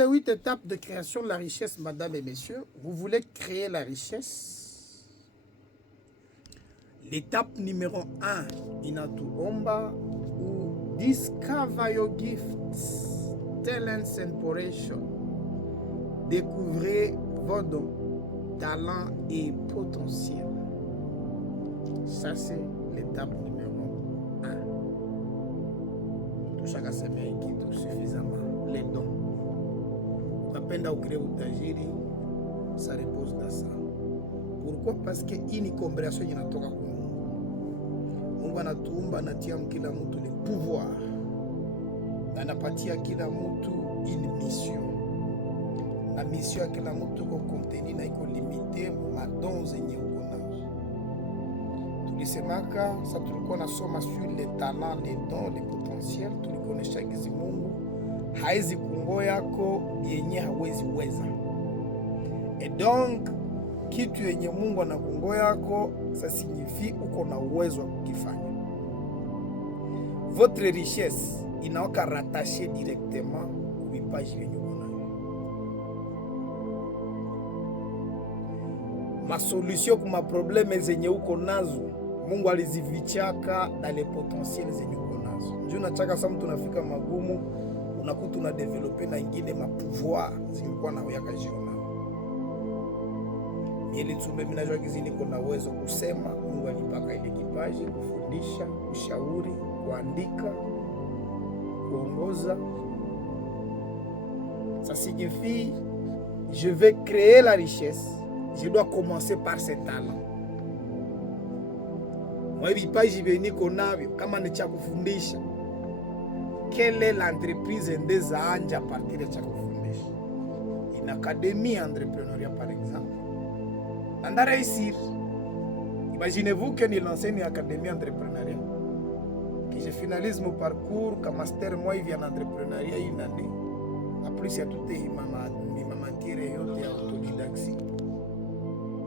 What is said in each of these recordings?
Les 8 étapes de création de la richesse, mesdames et messieurs, vous voulez créer la richesse. L'étape numéro 1, Inatu Omba, ou Discover your gifts, talents and potential. Découvrez vos dons, talents et potentiels. Ça, c'est l'étape numéro 1. Tout chacun sait bien qui tout suffisamment. Les dons. Napenda ukire utajiri, ça repose dans ça. Pourquoi? Parce que hii ni combination inatoka kwa Mungu. Mungu anatuumba, anatia kila mtu le pouvoir. Anapatia kila mtu une mission. Na mission ya kila mtu iko contenu na iko limité madon zenye uko nazo. Tulisemaka, sa tulikuwa nasoma sur les talents, les dons, les potentiels, tulikonesha gizi Mungu haizi kungo yako yenye hawezi weza. Et donc kitu yenye Mungu ana kungo yako, ça signifie uko na uwezo wa kukifanya. Votre richesse inaoka rattaché directement kuvipaji vyenye uko nayo. Ma solution kuma probleme zenye uko nazo, Mungu alizivichaka na le potentiel zenye uko nazo. Njoo nachaka sa mtu nafika magumu, unakuta una develope na ingine mapouvoir zilikuwa na yaka jiona. Mieli tumbe minajua kizi niko na uwezo kusema, Mungu alipaka ile kipaji, kufundisha, kushauri, kuandika, kuongoza. Ça signifie je vais créer la richesse, je dois commencer par ces talents. Moi vipaji vyenye niko navyo kama ni cha kufundisha, quelle est l'entreprise ndeza anja à partir de cha kufundisha? Une académie entrepreneuriale par exemple. Anda réussir. Imaginez-vous que ni lance une académie entrepreneuriale, que je finalise mon parcours comme master moi il vient d'entrepreneuriat une année. En plus il y a tout est matière et autodidactie.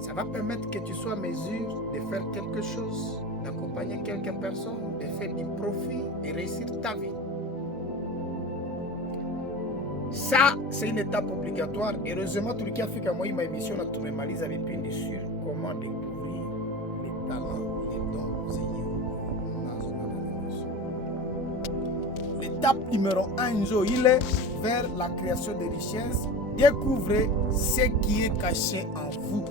Ça va permettre que tu sois en mesure de faire quelque chose, d'accompagner quelques personnes, de faire du profit et réussir ta vie. Ça, c'est une étape obligatoire. Heureusement, tout le qui a fait qu'à moi, ma émission, a tourné malise avec une sur comment découvrir les talents, les dons, l'étape numéro 1, il est vers la création de richesses. Découvrez ce qui est caché en vous.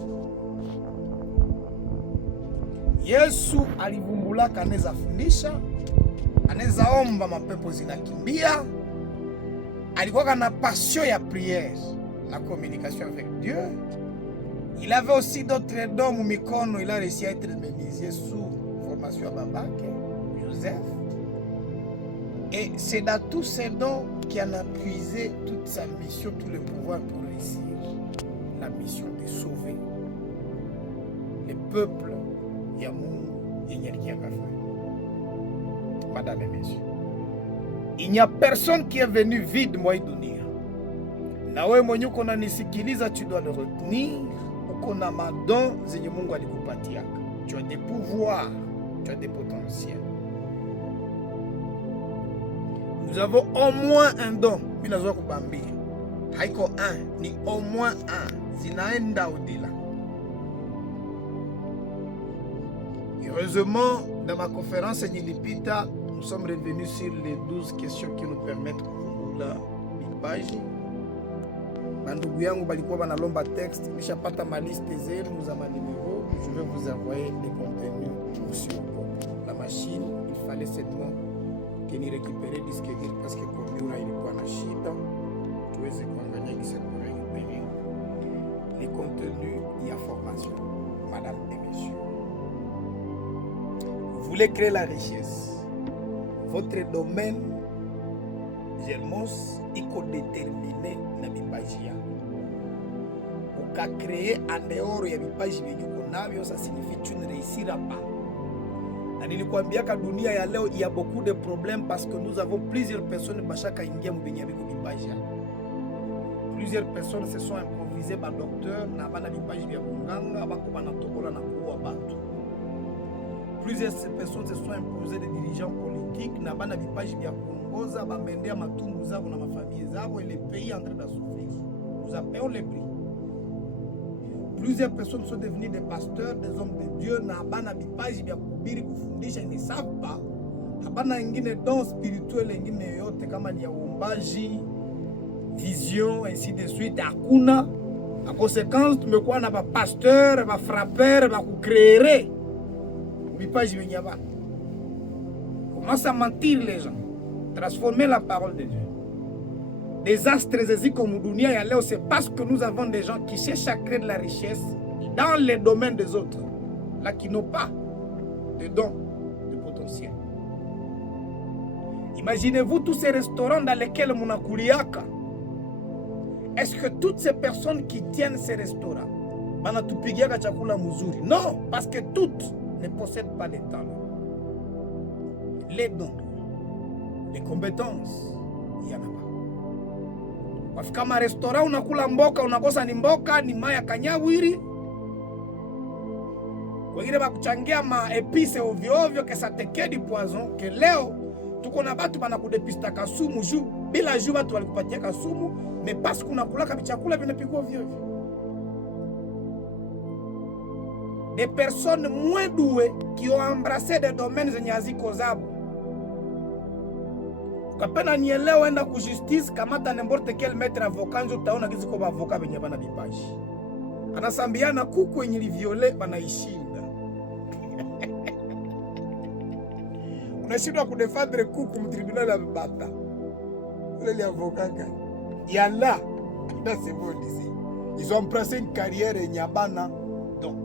Yesu alivumbulaka anaweza fundisha, anaweza omba mapepo zinakimbia. Alikuwa na passion ya prière, la communication avec Dieu. Il avait aussi d'autres dons mu mikono, il a réussi à être menuisier sous formation à Babake, Joseph. Et c'est dans tous ces dons qu'il a puisé toute sa mission, tout le pouvoir pour réussir la mission de sauver le peuple. Madame et messieurs, il n'y a personne qui est venu vide moi dunia. Na wewe mwenye uko unanisikiliza, tu dois le retenir. Uko na madon zenye Mungu alikupatia. Tu as des pouvoirs, tu as des potentiels. Nous avons au moins un don. Mimi nazoa kubambia. Haiko un, ni au moins un. Zinaenda au-delà. Heureusement, dans ma conférence Nilipita, nous sommes revenus sur les 12 questions qui nous permettent de la bipaji. Bandugu yangu balikuwa banalomba texte, nishapata ma liste zenu za numéro, je vais vous envoyer les contenus sur la machine. Il fallait seulement que ni récupérer disque dur parce que computer ilikuwa na shida, tuweze kuangalia kisa pour récupérer les contenus et informations. Madame et messieurs, vous voulez créer la richesse. Votre domaine, Germos, il faut déterminer na bipaji yako. Uka créer en dehors ya bipaji venye uko navyo, ça signifie tu ne réussiras pas. Na nilikwambia ka dunia ya leo, il y a beaucoup de problèmes parce que nous avons plusieurs personnes bashaka ingia mbenye biko bipaji yako. Plusieurs personnes se sont improvisées ba docteur na bana bipaji vya kunganga, bako banatokola na kuua batu. Plusieurs personnes se sont imposées des dirigeants politiques na bana bipaji vya baboza bamendea matumbu zabo na mafamille zabo et le pays en train de souffrir. Nous en payons les prix. Plusieurs personnes sont devenues des pasteurs, des hommes de Dieu, na bana bipaji bya kuhubiri kufundisha, ils ne savent pas. Habana ingine don spirituel ingine yote kama ni ya uombaji, vision, ainsi de suite, hakuna. En conséquence, tumekuwa na ba pasteur, ba frappeur, ba kucréer bipaji benyaba. Commence à mentir les gens, transformer la parole de Dieu. Désastres zizi comme dunia ya leo, c'est parce que nous avons des gens qui cherchent à créer de la richesse dans les domaines des autres, là qui n'ont pas de dons, de potentiel. Imaginez-vous tous ces restaurants dans lesquels munakuliaka. Est-ce que toutes ces personnes qui tiennent ces restaurants banatupigiaka chakula muzuri? Non, parce que toutes ne possèdent pas les talents, les dons, les compétences, il y en a pas. Wafika ma restaurant unakula mboka, unakosa ni mboka, ni maya kanyawiri. Wengine bakuchangia ma épices ovyo ovyo que ça te crée du poison, que leo tuko na batu banakudepista kasumu juu bila juu watu walikupatia kasumu, mais parce qu'on akula kabichakula vinapigwa ovyo ovyo. Des personnes moins douées qui ont embrassé des domaines zenye haziko zabo. Ukapenda nielewa, enda ku justice, kamata n'importe quel maître avocat, njo utaona kizi kwa avocat benye bana bipaji. Anasambiana kuku wenye liviole banaishinda. Unashindwa kudefendre kuku mtribunal ya bata. Ule li avocat gani? Yalla, là c'est bon ici. Ils ont embrassé une carrière et nyabana donc.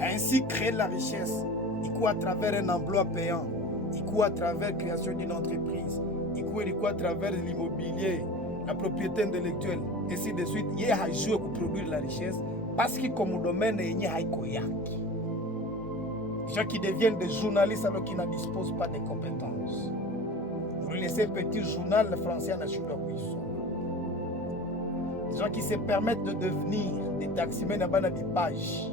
Ainsi créer la richesse, il à travers un emploi payant. Il à travers la création d'une entreprise, il à travers l'immobilier, la propriété intellectuelle, et ainsi de suite. Il a joué pour produire la richesse parce que comme domaine, il y a des gens qui deviennent des journalistes alors qu'ils ne disposent pas de compétences. Vous laissez petit journal français en Achille des gens qui se permettent de devenir des taximens à Banabipage.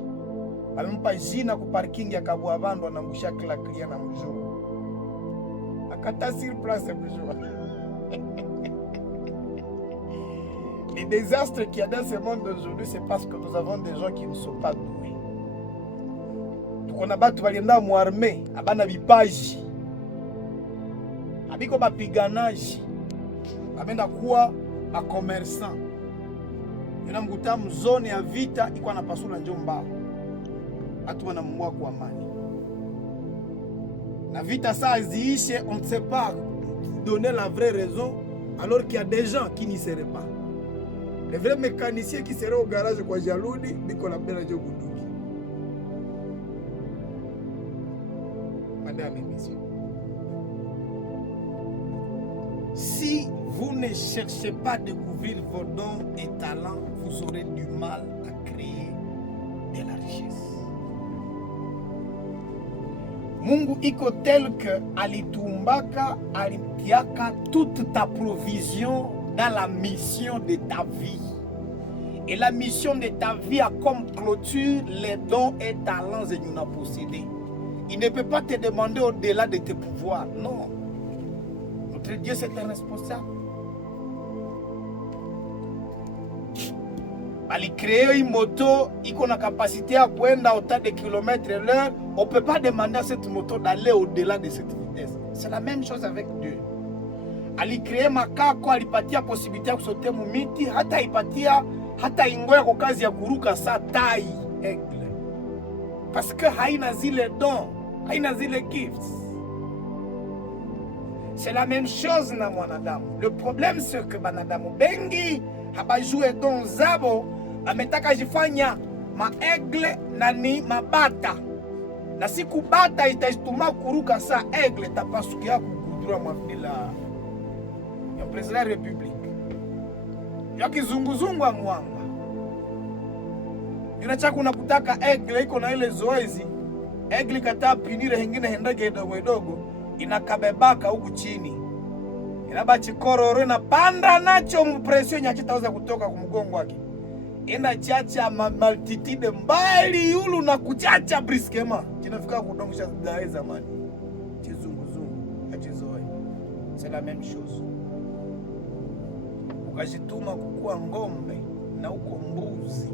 Même pas Gina au parking ya Kabouavando on embaucha la client en jour. Akata sur place toujours. Les désastres qu'il y a dans ce monde d'aujourd'hui, c'est parce que nous avons des gens qui ne sont pas doués. Donc on a battu valienda mu armée, abana bipaji. Abiko bapiganaji. Abenda kuwa ba commerçant. Yana mkuta mzone ya vita iko na pasula njomba. Watu wanamua kwa amani. La vita ça ziishe, on ne sait pas donner la vraie raison alors qu'il y a des gens qui n'y seraient pas. Les vrais mécaniciens qui seraient au garage kwa Jaloudi, biko la bela jo bunduki. Madame et messieurs, si vous ne cherchez pas à découvrir vos dons et talents, vous aurez du mal à créer de la richesse. Mungu iko tel que alitumbaka, alitiaka toute ta provision dans la mission de ta vie. Et la mission de ta vie a comme clôture les dons et talents que nous avons possédés. Il ne peut pas te demander au-delà de tes pouvoirs. Non. Notre Dieu, c'est un responsable. Il crée une moto, il a la capacité à prendre autant de kilomètres l'heure. On ne peut pas demander à cette moto d'aller au-delà de cette vitesse. C'est la même chose avec Dieu. Il crée makako, il patia la possibilité de sauter mon miti, hata ipatia, hata ingoya kwa kazi ya kuruka sa tai aigle. Parce que haina zile dons, haina zile gifts. C'est la même chose na mwanadamu. Le problème c'est que banadamu bengi habajue don zabo ametaka jifanya maegle na ni mabata. Na siku bata itajituma kuruka sa aigle tapasukia kukudura mafila ya president ya republique. Ya kizunguzungu wa mwanga. Inacha kuna kutaka aigle iko na ile zoezi. Aigle kataa pinire hengine hendage dogo inakabebaka huku chini. Inabachi kororo na panda nacho mpresio nyachitaweza kutoka kumgongo wake. Ina chacha multitude mbali yulu na kuchacha briskema. Kinafika kudongisha dae zamani. Chizunguzungu, achizoe. c'est la même chose. Ukajituma kukua ngombe na uko mbuzi,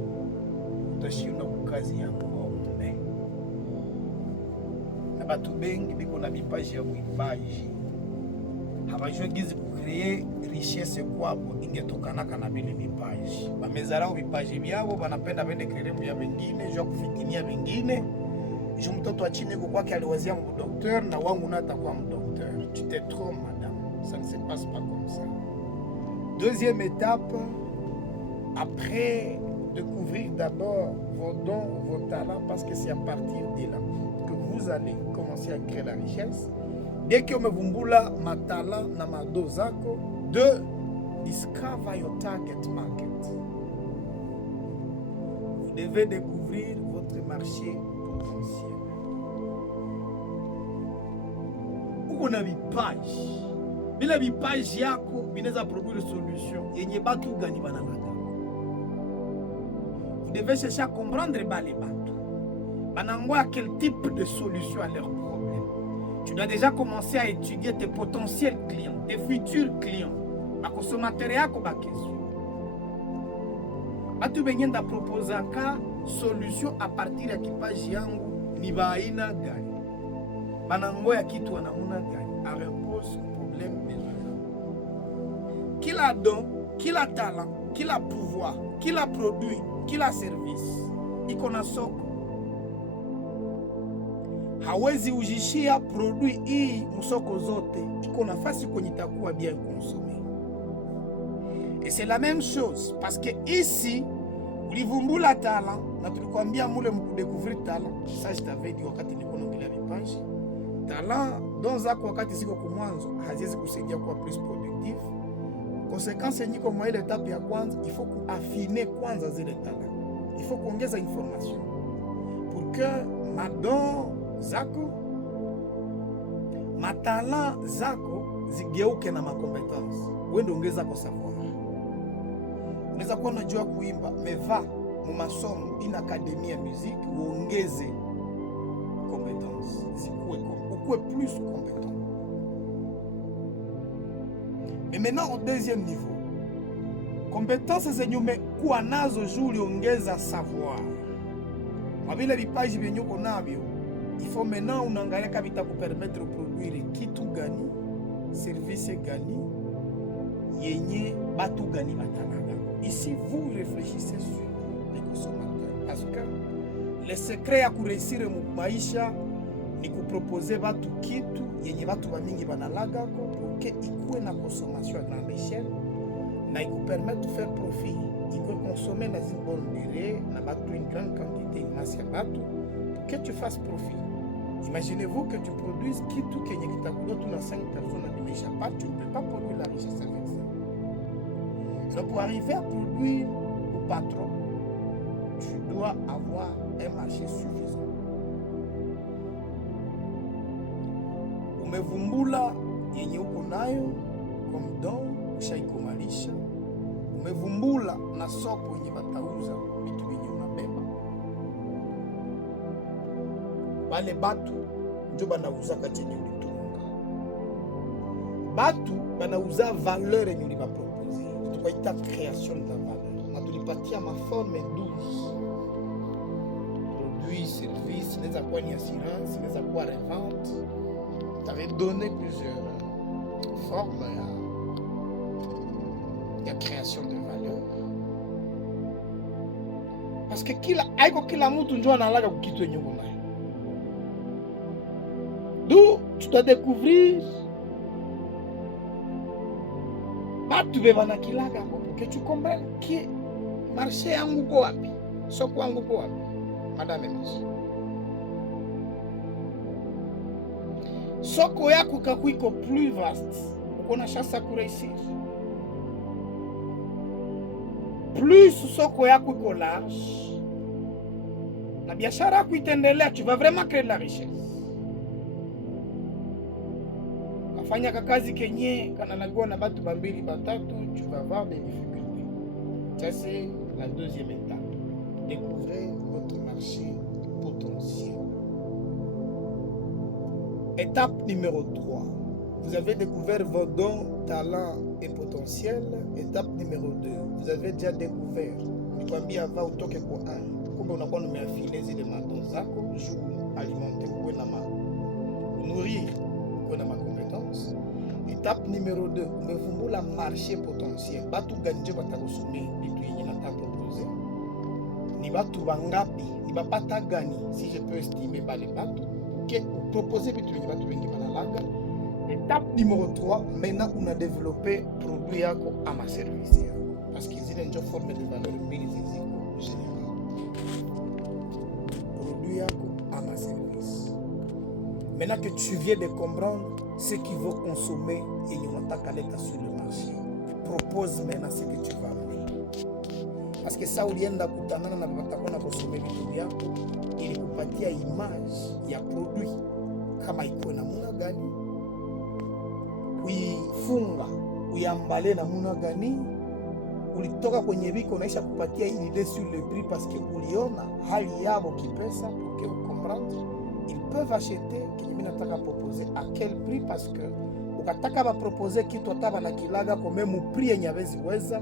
utashinda kukazi ya ngombe. Na batu bengi biko na bipaji ya kuipaji, habajue gizi kukreye richesse kwabo ingetokanaka na bile bipaji. Bamezarau bipaji byabo, banapenda bende kreye ya bengine, jua kufikinia bengine. Je mtoto wa chini kwa kwake aliwazia mdokteur na wangu nata kwa mdokteur. Tu te trompes madame, ça ne se passe pas comme ça. Deuxième étape, après découvrir d'abord vos dons, vos talents, parce que c'est à partir de là que vous allez commencer à créer la richesse. Dès que me vumbula ma talent na ma dozako, de discover your target market. Vous devez découvrir votre marché potentiel. Uko na vipaji. Bila vipaji yako binaweza produire solution yenye batu gani banalaga. Vous devez chercher à comprendre bale batu. Banangoya quel type de solution à leurs problèmes. Tu dois déjà commencer à étudier tes potentiels clients, tes futurs clients. Ba consommateur yako ba question. Batu benye nda proposer ka solution à partir ya kipaji yangu ni ba aina gani. Banangoya kitu anamuna gani. A repose problème besoin. Kila don, kila talent, kila pouvoir, kila produit, kila service iko na soko. Hawezi ujishia produit hii msoko zote, iko nafasi kwenye itakuwa bien consommé. Et c'est la même chose parce que ici ulivumbula talent na tulikwambia mule mkudécouvrir talent. Ça je t'avais dit wakati niko naongelea vipaji. Talent don zako wakati siko kumwanzo haziwezi kusaidia kuwa plus productif. Conséquence niko mwa ile étape ya kwanza, il faut kuaffiner kwanza zile talent. Il faut kuongeza information pour que madon zako matala zako zigeuke na makompetence. Wewe ndio ongeza kwa savoir. Unaweza kuwa unajua kuimba, meva mu masomo ina académie ya musique uongeze compétence, ukue plus compétent. Mais maintenant au deuxième niveau, compétences zenye umekuwa nazo juu uliongeza savoir. Mabile vipaji vyenye uko navyo, il faut maintenant unaangalia kama itakupermettre produire kitu gani, service gani, yenye batu gani batanaga. Ici vous réfléchissez sur les consommateurs parce que le secret ya kureusir mu maisha ni kuproposer batu kitu yenye batu bamingi banalaga pour que ikuwe na consommation à grande échelle na ikupermettre de faire profit. Il peut consommer dans une bonne durée, une grande quantité, une masse de batu, pour que tu fasses profit. Imaginez-vous que tu produises qui tout qui est à 5 personnes à l'échappatoire, tu ne peux pas produire la richesse avec ça. Donc pour arriver à produire au patron, tu dois avoir un marché suffisant. Umevumbula yenye uko nayo comme don, ushaikomarisha. Umevumbula na soko yenye batauza vitu yenye unabeba. Wale batu ndio banauza chenye ulitunga. Batu banauza valeur yenye ulibapropose. Tukaita création de la valeur. Na tulipatia ma forme 12. Produit, service, inaweza kuwa ni assurance, inaweza kuwa revente. T'avais donné plusieurs formes ya création de valeur. Parce que kila mtu ndio analaga kitu yenye uko nayo. D'où tu dois découvrir batu bebana kilaga pour que tu comprennes que marché yangu ko wapi, soko yangu ko wapi. Madame monsieur, soko yako kakuiko plus vaste, uko na chance ya kureusir. Plus soko yako iko large na biashara yako itaendelea, tu vas vraiment créer de la richesse. Kafanya kazi kenye kanalagwa na batu bambili batatu, tu vas avoir des difficultés. Ça c'est la deuxième étape. Découvrez votre marché potentiel. Étape numéro 3. vous avez découvert vos dons, talents et potentiels. Étape numéro 2, vous avez déjà découvert. Nikwambia va utoke kwa kumbe unakuwa umeafine zile madon zako juu alimenter kuwe na nourrir kuwe na makompetence. Étape numéro 2, umevumbula marché potentiel. Batu gani nje batakusomea vitu yenye nataka proposer? Ni batu bangapi? Ni bapata gani si je peux estimer bale batu que proposer vitu yenye batu wengi banalaga. Étape numéro 3, maintenant on a développé produit yako ama service yako. Parce que zile njo forme de valeur mbili ziziko général. Produit yako ama service. Maintenant que tu viens de comprendre ce qu'il veut consommer et il unataka leta sur le marché, propose maintenant ce que tu vas amener. Parce que ça ulienda kutanana na watakuwa na kusomea vitu vyako ili kupatia image ya produit kama iko namna gani, uifunga uiambale namna gani, ulitoka kwenye biko naisha kupatia une idée sur le prix parce que uliona hali yabo kipesa pour que vous comprendre ils peuvent acheter kinyume nataka proposer à quel prix parce que ukataka ba proposer kitu ataba na kilaga kwa même prix yenye hawezi weza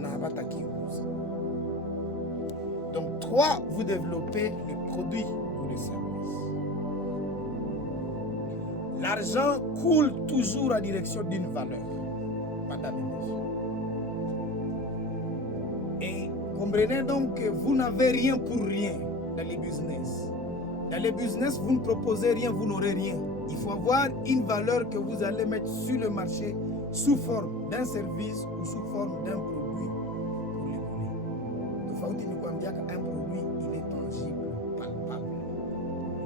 na hawatakiuza. Donc 3, vous développez le produit ou le service. L'argent coule toujours en direction d'une valeur, madame et messieurs. Et comprenez donc que vous n'avez rien pour rien dans les business. Dans les business, vous ne proposez rien, vous n'aurez rien. Il faut avoir une valeur que vous allez mettre sur le marché sous forme d'un service ou sous forme d'un produit pour l'évoluer. Tofauti ni kuambia un produit, il est tangible, palpable.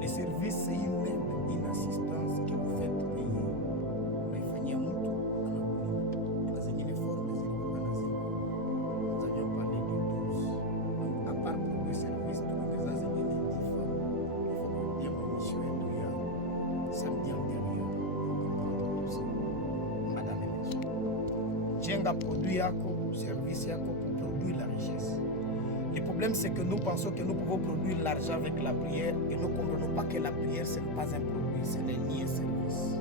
Les services, c'est une aide, une assistance que vous faites payer. Unaifanyia mtu anakulipa. Na zingine forme zilikuwa nazima. Nous avions parlé de 12. Donc à part produit service, tunaongeza zingine 10 formes. Il faut bien mission ya samedi antérieur pour comprendre tout ça. Madame et messieurs, jenga produit yako, service yako pour produire la richesse. Le problème, c'est que nous pensons que nous pouvons produire l'argent avec la prière et nous ne comprenons pas que la prière, ce n'est pas un produit, ce n'est ni un service.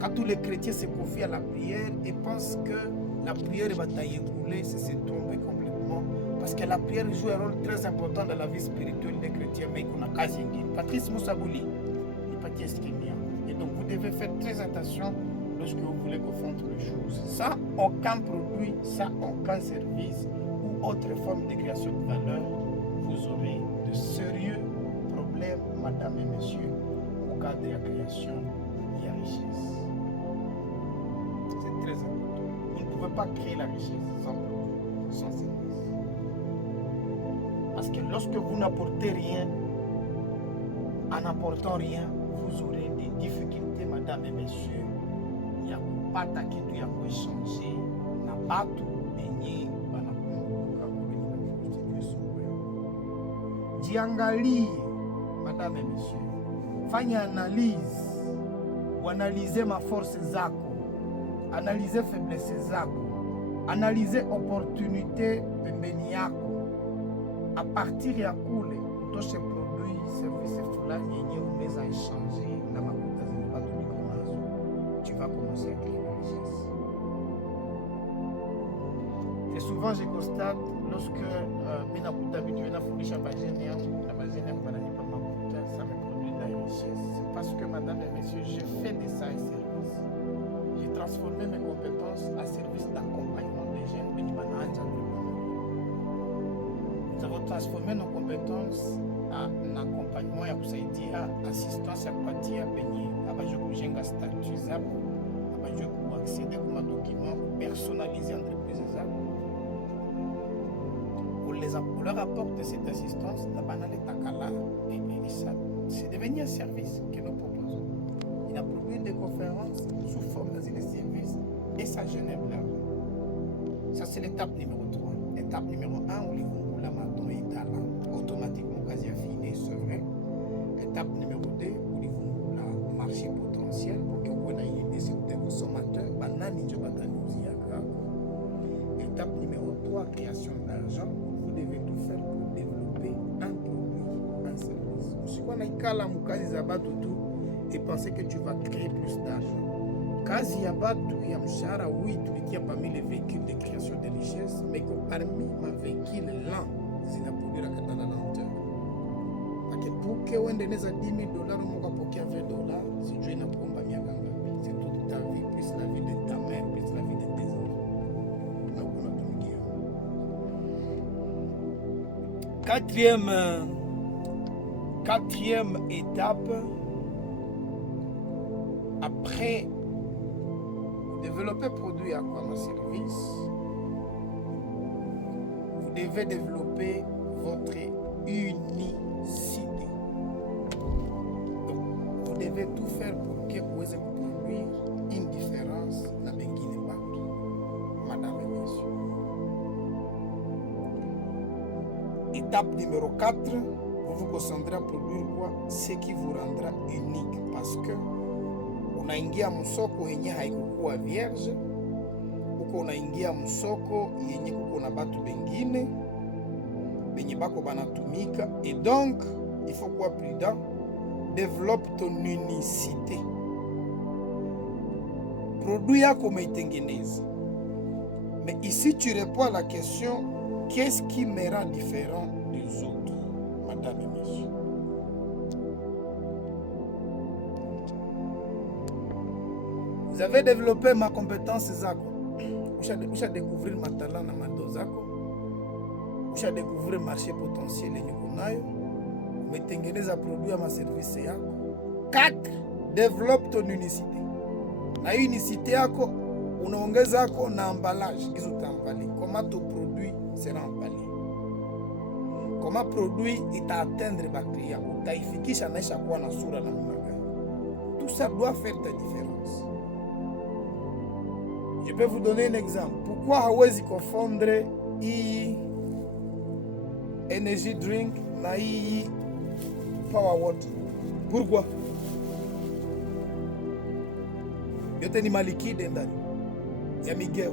Quand tous les chrétiens se confient à la prière et pensent que la prière va t'écouler, c'est se tromper complètement. Parce que la prière joue un rôle très important dans la vie spirituelle des chrétiens, mais qu'on a quasi dit. Patrice Moussabouli, il pas dit ce qu'il y a. Et donc vous devez faire très attention lorsque vous voulez confondre les choses. Sans aucun produit, sans aucun service, autre forme de création de valeur, vous aurez de sérieux problèmes, madame et messieurs, au cadre de la création et la richesse. C'est très important. Vous ne pouvez pas créer la richesse sans produit, sans service. Parce que lorsque vous n'apportez rien, en n'apportant rien, vous aurez des difficultés, madame et messieurs. Il n'y a pas de qui doit échanger, n'a pas tout baigné. Jiangalie, madame et messieurs, fanya analyse, uanalize maforce zako, analyse faiblesse zako, analyse opportunité pembeni yako. A partir ya kule, utoshe produit, service fulani yenye unaweza échanger na makuta zenye watu biko nazo. Tu vas commencer à créer la richesse. Et souvent je constate lorsque mina kuta vitu vinafundisha bajeni yangu na bajeni yangu bananipa makuta, ça me produit de la richesse. C'est parce que madame et messieurs, j'ai fait de ça un service. J'ai transformé mes compétences à service d'accompagnement des jeunes beni banaanja. Nous avons transformé nos compétences en accompagnement ya kusaidia assistance ya kupatia benye abajue kujenga statut zabo, abajue kuaccéder kuma document, personnaliser entreprise zabo. On leur apporte cette assistance, et ça, c'est devenu un service que nous proposons. Il a produit des conférences sous forme de services et ça génère de l'argent. Ça, c'est l'étape numéro 3. Étape numéro 1, on livre la maton et talent. Automatiquement, quasi affiné, c'est vrai. Étape numéro 2, on livre le marché potentiel pour que vous ayez une idée des consommateurs. Étape numéro 3, création d'argent. Devez tout faire pour développer un produit, un service. Usikwa naikala mukazi za batu tu et penser que tu vas créer plus d'argent. Kazi ya batu ya mshahara, oui, tulitia parmi les véhicules de création de richesse, mais que parmi ma véhicule lent zinaproduira kata la lenteur. Parce que pour que uende neza $10,000 moka pokea $20, sijui inakuomba miaka ngapi. C'est toute ta vie plus la vie de ta mère plus la vie de tes enfants. Na kuna tumikia. Quatrième étape, après développer produit à quoi ma service, vous devez développer votre unicité. Donc, vous devez tout faire pour que vous puissiez produire une différence dans le Guinée, madame et messieurs. Étape numéro 4, vous vous concentrez à produire quoi? Ce qui vous rendra unique, parce que unaingia msoko yenye haikukuwa vierge, uko unaingia msoko yenye kuko na batu bengine benye bako banatumika, et donc il faut quoi prudent, développe ton unicité. Produit yako umeitengeneza, mais ici tu réponds à la question, qu'est-ce qui me rend différent des autres, madame et messieurs? Vous avez développé ma compétence zako, usha découvrir ma talent na mado zako, usha découvrir marché potentiel yenye kunayo, umetengeneza produit ya service yako. 4, développe ton unicité. Na hii unicité yako unaongeza yako na emballage, kizo utaemballé. Comment ton produit sera emballé? Comment produit ita atteindre ba client? Utaifikisha naisha kuwa na sura na namna gani? Tout ça doit faire ta différence. Je peux vous donner un exemple. Pourquoi hawezi confondre hii energy drink na hii power water? Pourquoi? Yote ni malikide ndani ya migeo,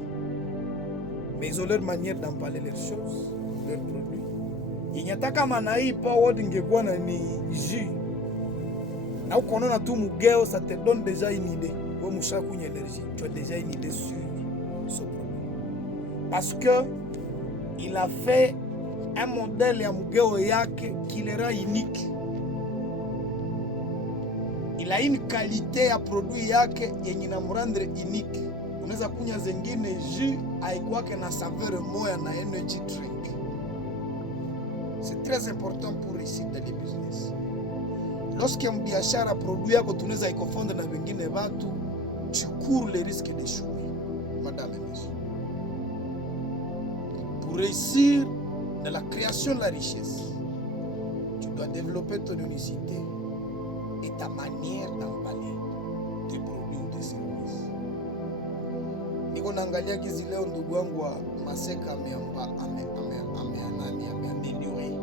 mais ils ont leur manière d'emballer les choses, leurs produits. Yenyata kama na hii power water ingekuwa na ni jus, na ukonaona tu mugeo, ça te donne déjà une idée. Wewe mshakunywa énergie, tu as déjà une idée sur ce produit. Parce que il a fait un modèle ya mugeo yake qui le rend unique. Il a une qualité ya produit yake yenye na murandre unique. Unaweza kunya zengine jus haikuwake na saveur moya na energy drink. C'est très important pour réussir dans les business. Lorsque mbiashara produit yako tunaweza ikofondre na wengine watu, tu cours le risque d'échouer, madame et messieurs. Pour réussir dans la création de la richesse, tu dois développer ton unicité et ta manière d'emballer tes produits ou tes services. Niko naangalia kizi leo ndugu wangu wa Maseka ameameliore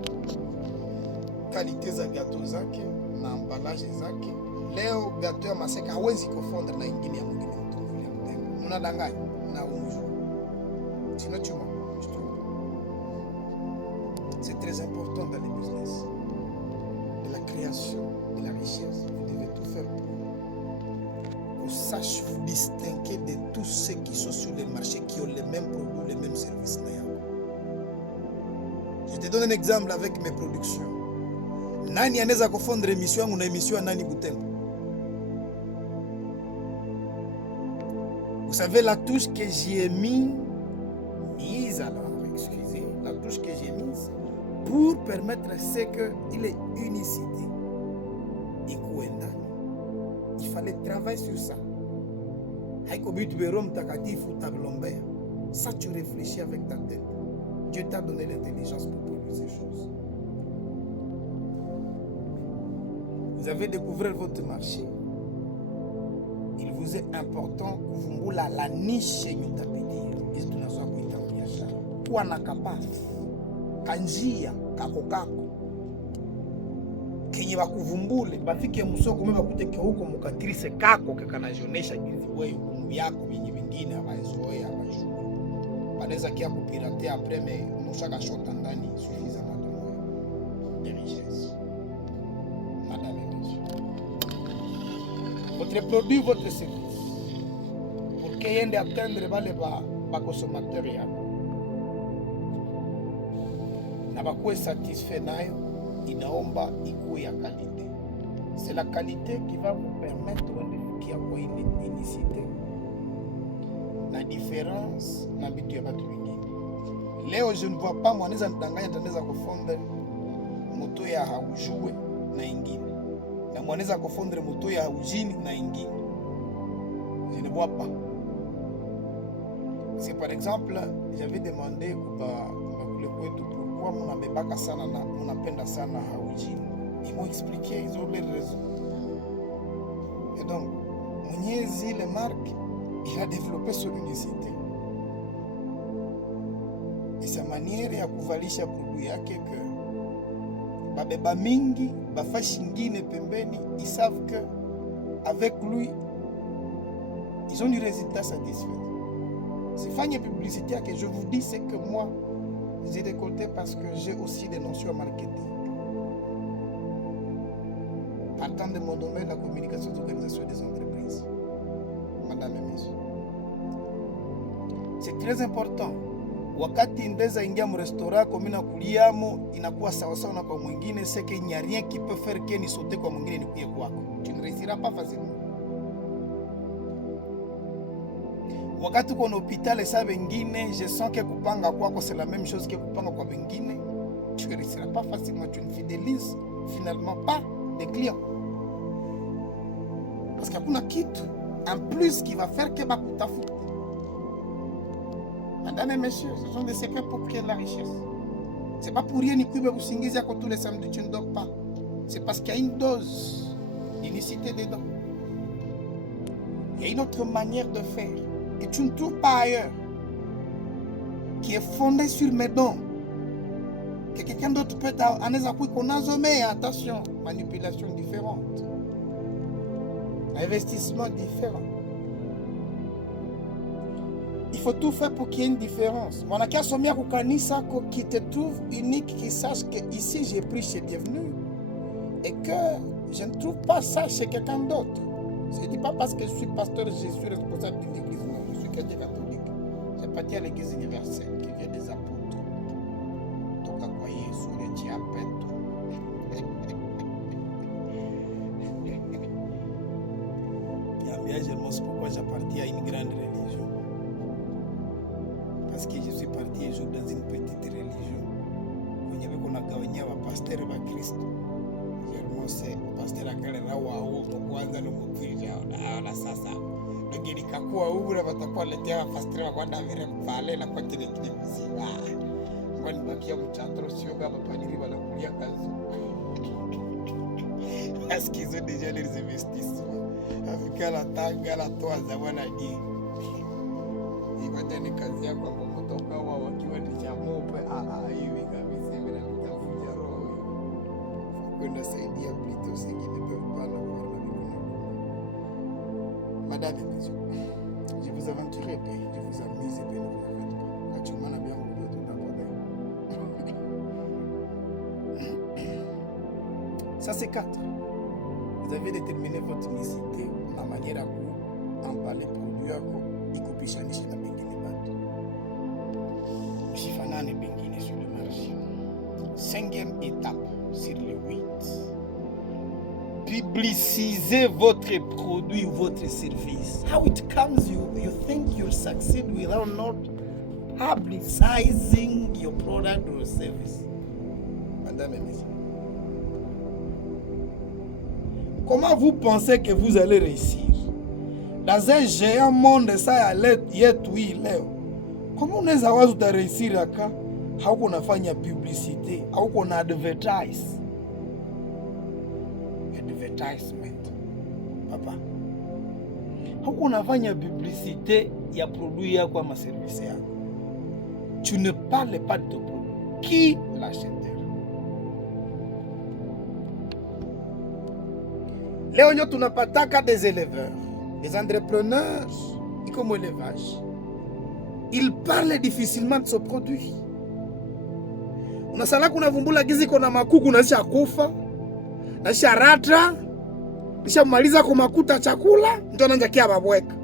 qualité za gâteau zake na emballage zake. Leo gâteau ya Maseka hawezi kufondre na ingine ya mwingine mtu mwingine. Unadanganya na unju. Sinon tu mens. C'est très important dans les business. De la création, de la richesse, vous devez tout faire pour vous sachiez vous distinguer de tous ceux qui sont sur le marché, qui ont les mêmes produits, les mêmes services. Je te donne un exemple avec mes productions. Nani anaweza kufondre émission yangu na émission ya nani Butembo? Vous savez la touche que j'ai mise alors, excusez, la touche que j'ai mise pour permettre ce que il est unicité. Il fallait travailler sur ça. Ça, tu réfléchis avec ta tête. Dieu t'a donné l'intelligence pour produire ces choses. Vous avez découvert votre marché. Il vous est important que vous la niche kuwa na kapasi kanjia kakokako kenye bakuvumbule bafike musoko mwe bakuteke huko mukatrise kako kekanajionesha jinsi wewe umu yako binyi vingine abazoea abajua banaweza kia kupiratea après mais mushaka shota ndani suffisamment de richesse. Madame et monsieur, votre produit, votre service, pour que yende atteindre ba consommateur yako na bakuwe satisfait nayo, inaomba ikuwe ya qualité. C'est la qualité qui va vous permettre de kia kwa unicité na différence na bitu ya batu wengine. Leo je ne vois pas mwanaweza nidanganya tandeza kufondre moto ya haujue na ingine, na mwanaweza kufondre moto ya haujini na ingine. Je ne vois pas. Si par exemple j'avais demandé kule kwetu pourquoi mnabebaka sana na mnapenda sana haujini, ils m'ont expliqué, ils ont les raisons. Et donc mwenyezi ile marque, il a développé son unicité et sa manière ya kuvalisha produit yake que babeba mingi bafashi ngine pembeni, ils savent que avec lui ils ont du résultat satisfait. C'est fanye publicité que je vous dis, c'est que moi j'ai récolté parce que j'ai aussi des notions en marketing. Partant de mon domaine, la communication et l'organisation des entreprises. Madame et messieurs, c'est très important. Wakati ndeza ingia mu restaurant komina kuliamo inakuwa sawa sawa na kwa mwingine, c'est qu'il n'y a rien qui peut faire que ni sauter kwa mwingine ni kuye kwako. Tu ne réussiras pas facilement. Wakati uko na hospitali sa wengine, je sens que kupanga kwako c'est la même chose que kupanga kwa wengine. Tu ne réussiras pas facilement, tu ne fidélises finalement pas les clients. Parce qu'il y a kitu en plus qui va faire que bakutafuta. Madame et messieurs, ce sont des secrets pour créer de la richesse. C'est pas pour rien ni kuibe kusingizi yako tous les samedis tu ne dors pas. C'est parce qu'il y a une dose d'unicité dedans. Il y a une autre manière de faire que tu ne trouves pas ailleurs, qui est fondée sur mes dons, que quelqu'un d'autre peut en appui qu'on a zoomé. Attention, manipulation différente, investissement différent. Il faut tout faire pour qu'il y ait une différence. Mon akia somia kukanisa qui te trouve unique, qui sache que ici j'ai pris chez bienvenu et que je ne trouve pas ça chez quelqu'un d'autre. Je ne dis pas parce que je suis pasteur, je suis responsable d'une église. Non, je suis chrétien catholique. J'ai parti à l'église universelle qui vient des apôtres. Donc à quoi Jésus le diapète. C'est pourquoi j'ai parti à une grande religion. Parce que je suis parti un jour dans une petite religion. Quand il y avait qu'on a gagné un pasteur et un Christ. C'est pasteur akale rawa huo kwanza ndo mkija na sasa ndio nikakuwa ura watakuwa letea pasteur wa kwenda vile pale na kwa kile mzima kwa nibakia mchatro sio kama padiri wala kulia kazi askizo déjà les investissements afika la tanga la toa za wana ni ibada ni kazi yako kwa kutoka wao wakiwa ni cha mope hivi kabisa bila kutafuta roho kwenda saidia plutôt ceux qui ne peuvent pas l'avoir la vie. Madame et messieurs, je vous aventurerai pas, je vous amuse et ne vous avance pas. Quand tu m'en as bien voulu tout d'abord. Ça c'est 4. Vous avez déterminé votre unicité, la manière à vous emballer produit yako ikupishanisha na bengine batu. Usifanane bengine sur le marché. 5e étape sur les 8. Publicisez votre produit, votre service. How it comes, you think you'll succeed without not publicizing your product or service. Madame et messieurs, comment vous pensez que vous allez réussir dans un géant monde ça yetu hii leo? Comment unaweza wazi utarehisir aka hauko unafanya publicité, hauko na advertisement. Papa, hauko unafanya publicité ya produit yako ama service yako. Tu ne parles pas de ton produit. Qui l'achète? Leo nyo tunapataka des éleveurs, des entrepreneurs, comme élevage. Ils parlent difficilement de ce produit. Unasala kuna vumbula gizi kona makuku na sha kufa, na sha ratra, kisha maliza kumakuta chakula ndio anaanza kia babweka.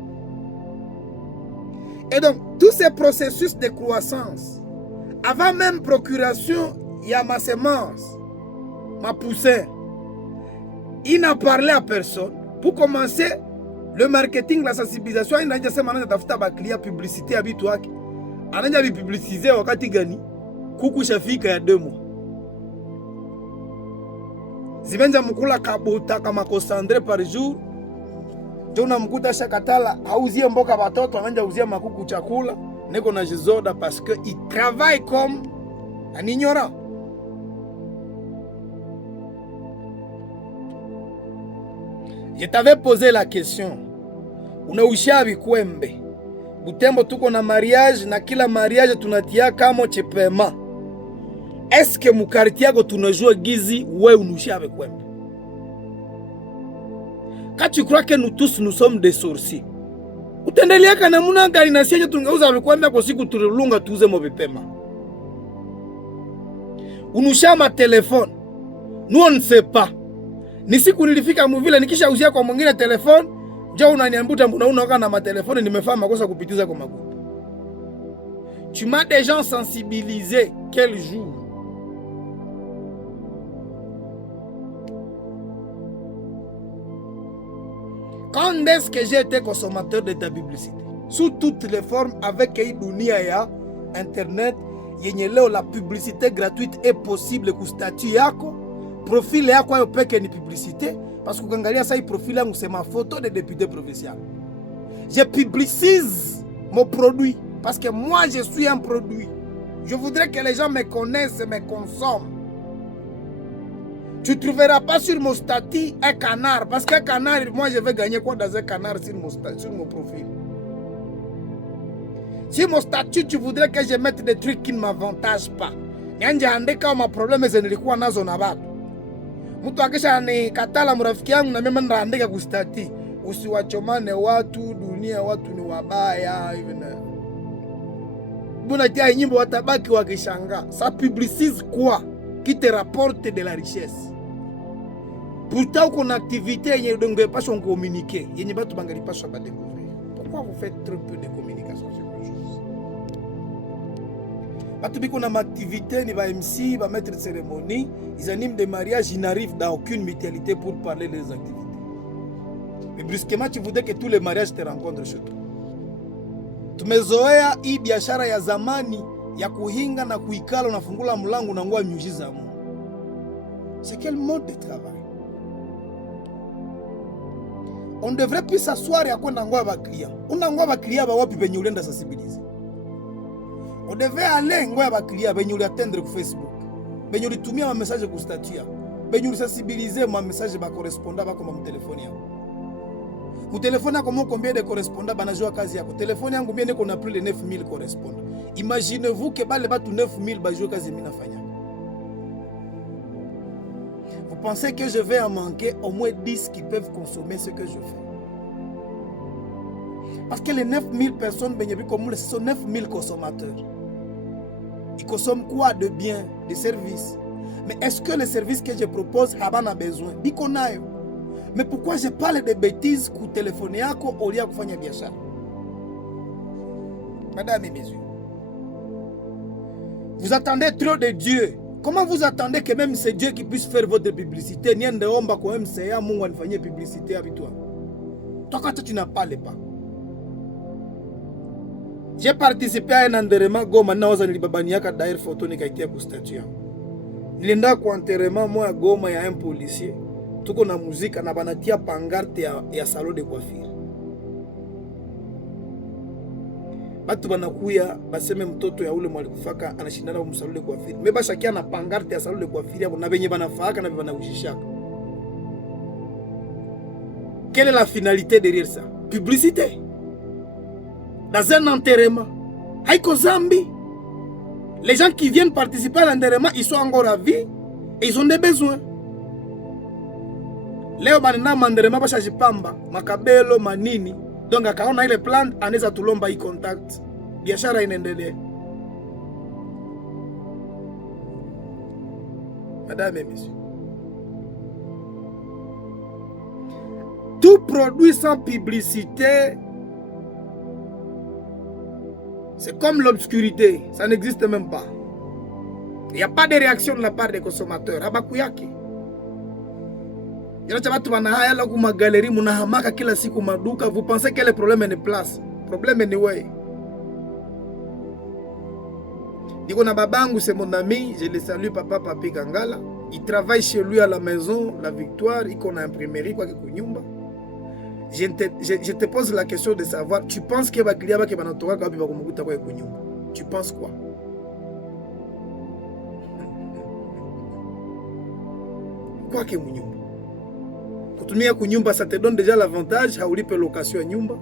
Et donc tous ces processus de croissance avant même procuration ya ma semence, ma poussin, il n'a parlé à personne. Pour commencer le marketing, la sensibilisation, il n'a pas sema anaanza tafuta ba client publicité habitu wake. Anaanza bipubliciser wakati gani? Kuku shafika ya 2 mois. Zibenja mkula kabuta kama kosandre par jour. Ndio unamkuta shakatala auzie mboka watoto anaanza uzia makuku chakula. Neko na jizoda parce que il travaille comme un ignorant. Je t'avais posé la question. Unausha bikwembe. Butembo tuko na mariage na kila mariage tunatia kama chepema. Est-ce que mu quartier yako tunajua gizi wewe unusha bikwembe? Quand tu crois que nous tous nous sommes des sorciers. Utendelea kana muna gari na sieje tungeuza bikwembe kwa siku tulunga tuuze mo bipema. Unusha ma telefone. Nous on ne sait pas. Ni siku nilifika mvile nikisha uzia kwa mwingine telefone, njoo unaniambuta mbona unaoka na matelefone nimefanya makosa kupitiza kwa magupu. Tu m'as déjà sensibilisé quel jour? Quand est-ce que j'ai été consommateur de ta publicité? Sous toutes les formes avec dunia ya internet yenye leo la publicité gratuite est possible ku statut yako. Profil yako ayo peke ni publicité parce que ukiangalia sasa hii profil yangu c'est ma photo de député provincial. Je publicise mon produit parce que moi je suis un produit. Je voudrais que les gens me connaissent et me consomment. Tu ne trouveras pas sur mon statut un canard parce qu'un canard, moi je vais gagner quoi dans un canard sur mon profil? Si mon statut tu voudrais que je mette des trucs qui ne m'avantagent pas. Nyanja andika ma problème zenilikuwa nazo na bado. Mtu akisha ni katala mrafiki yangu na mimi ndaandika kustati. Usiwachomane watu, dunia watu ni wabaya hivi na. Buna tia nyimbo watabaki wakishangaa. Ça publicise quoi? Qui te rapporte de la richesse. Pourtant qu'on activité yenye donge pas on communiquer, yenye batu bangali pas ba découvrir. Pourquoi vous faites trop peu de communication sur les choses? Batu biko na activité ni ba MC, ba maître de cérémonie, ils animent des mariages, ils n'arrivent dans aucune mutualité pour parler des activités. Mais brusquement tu voudrais que tous les mariages te rencontrent chez toi. Tumezoea hii biashara ya zamani ya kuhinga na kuikala unafungula mlango na ngoa miujiza Mungu. C'est quel mode de travail? On devrait plus s'asseoir ya kwenda ngoa ba client. Unangoa ba client ba wapi penye ulienda sensibiliser? On devait aller ngoa ba client penye uliatendre ku Facebook. Penye ulitumia ma message ku statut. Penye ulisensibiliser ma message ba correspondant ba comme téléphone yako. Ku téléphone yako mo combien de correspondants banajua kazi yako? Téléphone yangu mie niko na plus de 9000 correspondants. Imaginez-vous que bale batu 9000 bajua kazi mimi nafanya. Vous pensez que je vais en manquer au moins 10 qui peuvent consommer ce que je fais? Parce que les 9000 personnes, ce sont 9000 consommateurs. Ils consomment quoi de biens, de services? Mais est-ce que les services que je propose ont besoin? Mais pourquoi je parle de bêtises pour téléphoner au lieu de faire biashara? Madame et messieurs, vous attendez trop de Dieu. Comment vous attendez que même c'est Dieu qui puisse faire votre publicité? Niende omba kwa MCA Mungu anifanyie publicité avec toi. Toi quand tu n'as pas les pas. J'ai participé à un enterrement Goma na waza nilibabaniaka dair photo nikaitia ku statue. Nilienda kwa enterrement moya Goma ya un policier. Tuko na muzika na banatia pancarte ya salon de coiffure. Batu banakuya baseme mtoto ya ule mwalikufaka anashindana kwa salon de coiffure. Meba shakia na pancarte ya salon de coiffure hapo na benye banafaka na banaushishaka. Quelle est la finalité derrière ça? Publicité. Dans un enterrement. Haiko Zambi. Les gens qui viennent participer à l'enterrement, ils sont encore à vie et ils ont des besoins. Leo banana manderema basha jipamba, makabelo, manini. Donc akaona ile plan anaweza tulomba hii contact. Biashara inaendelea. Madame et messieurs. Tout produit sans publicité, c'est comme l'obscurité, ça n'existe même pas. Il n'y a pas de réaction de la part des consommateurs. Abakuyaki. Vous pensez que le problème est de place. Le problème est de way. Diko na babangu, c'est mon ami, je le salue, papa Papi Gangala. Il travaille chez lui à la maison, la Victoire, il connaît imprimerie, quoi que kunyumba. Je te pose la question de savoir, tu penses que bakiliya bake banatoka kabi bakomukuta kwa kunyumba? Tu penses quoi? Quoi que munyumba? Kutumia kunyumba, ça te donne déjà l'avantage, haulipe location ya nyumba.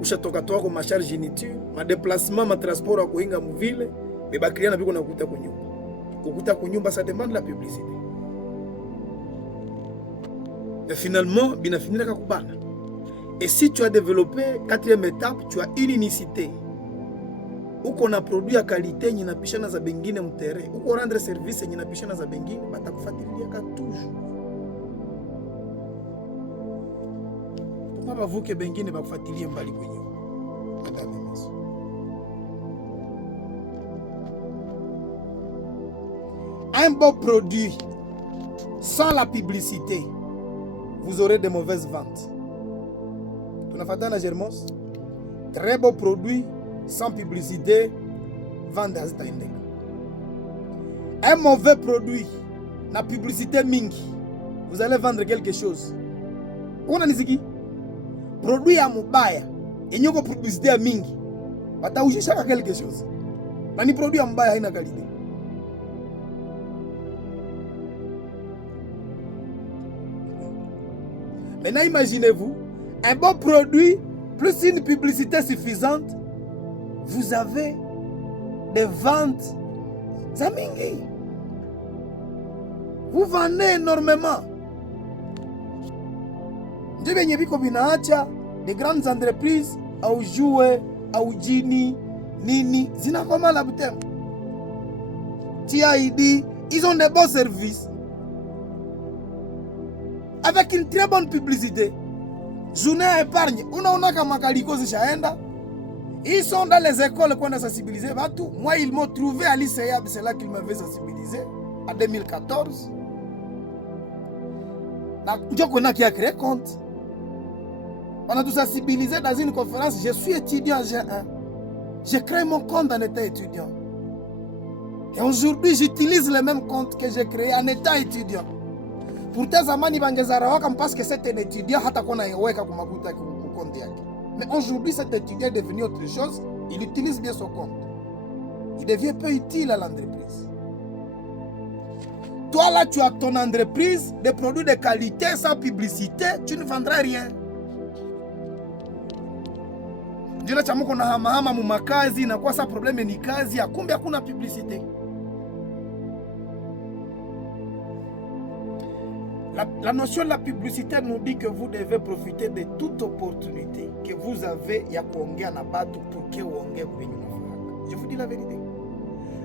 Ushatoka toka kwa charge inutile, ma déplacement, ma transport à kuinga muvile, mais bakiliya na biko na kukuta kunyumba. Kukuta kunyumba, ça demande la publicité. Et finalement, bina finira kakubana. Et si tu as développé, 4e étape, tu as une unicité. Uko na produit ya qualité nyina pishana za bengine mtere. Uko rendre service nyina pishana za bengine, batakufuatilia ka toujours. Pourquoi vous que bengine bakufuatilie mbali kwenye? Un beau produit sans la publicité, vous aurez de mauvaises ventes. Tu as fait Germos? Très beau produit, sans publicité, vente à cette. Un mauvais produit, la publicité mingi, vous allez vendre quelque chose. On a dit produit à mubaya, et n'y a pas publicité à mingi, bata ujisha quelque chose. Nani produit à mubaya haina qualité. Maintenant, imaginez-vous, un bon produit, plus une publicité suffisante, vous avez des ventes zamingi. Vous vendez énormément. Des grandes entreprises, au jouet, au Gini, Nini, Zinakoma la bouteille. TID, ils ont des bons services. Avec une très bonne publicité. Journée épargne. Ils sont dans les écoles qu'on a sensibilisé. Moi, ils m'ont trouvé à l'ICEA, c'est là qu'ils m'avaient sensibilisé, en 2014. Je connais qui a créé compte. On a tout sensibilisé dans une conférence. Je suis étudiant G1. J'ai créé mon compte en état étudiant. Et aujourd'hui, j'utilise le même compte que j'ai créé en état étudiant. Pourtant, parce que c'est un étudiant, mais aujourd'hui, cet étudiant est devenu autre chose. Il utilise bien son compte. Il devient peu utile à l'entreprise. Toi, là, tu as ton entreprise, des produits de qualité, sans publicité, tu ne vendras rien. Jina chamuko na hama mu makazi na kwa sa problème ni kazi ya kumbe hakuna publicité. La notion de la publicité nous dit que vous devez profiter de toute opportunité que vous avez ya kuongea na batu pour que uongee kwenye mafaka. Je vous dis la vérité.